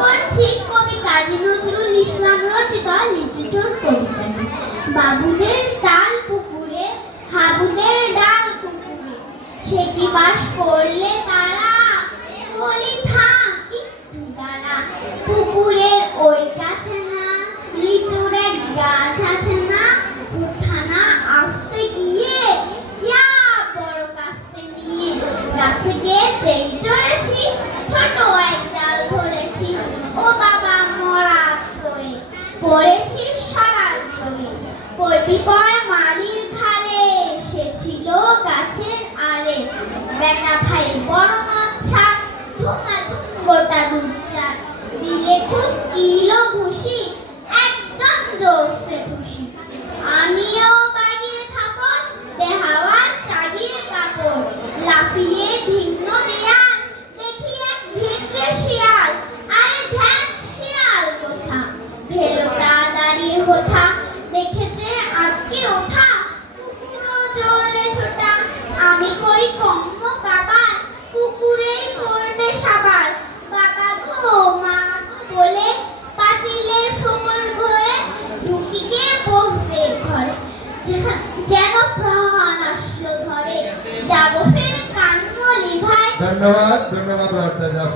করছি কবি কাজী নজরুল ইসলাম রচিত লিচু চোর কবিতাটি। বাবুদের তাল পুকুরে, হাবুদের ডাল কুকুরে, সে কি বাস করলে তারা, বলি থাম একটু দাঁড়া। পুকুরের ওই কাছে না লিচুর এক গাছ আছে না, উঠানা আসতে গিয়ে ইয়া বড় কাস্তে নিয়ে, গাছে গিয়ে যেই চড়েছি ছোট এক ডাল ধরেছি, ও বাবা মরা পড়ে পড়েছি সারা জমি। পড়বি পড়ে মালির ঘাড়ে, সে ছিল গাছের আড়ে। বেটা ভাই বড় নচ্ছা, ধুমাধুম গোটা দুধ-চার, দিলে খুব কিলো ঘুষি, একদম জোরসে খুশি। আমিও বাগিয়ে থাপড়, দেহাওয়া চাগিয়ে কাপড়, লাফিয়ে ভিন্ন দেয়াল, দেখি এক ঘেটে শিয়াল। আরে ধ্যান শিয়াল কোথা, ভেলোটা দাঁড়িয়ে হোথা, দেখেছে আটকে ওঠা, কুকুরও জোরে ছোটা। আমি কই কম্ম বাবার, কুকুরেই করবে সাবার। বাবা গো মা গো বলে পাঁচিলের ফোকর ঘরে ঢুকি গিয়ে বসবে ঘরে, যেন প্রাণ আসলো ধরে। যাবো ফের কানমলি ভাই। ধন্যবাদ, ধন্যবাদ।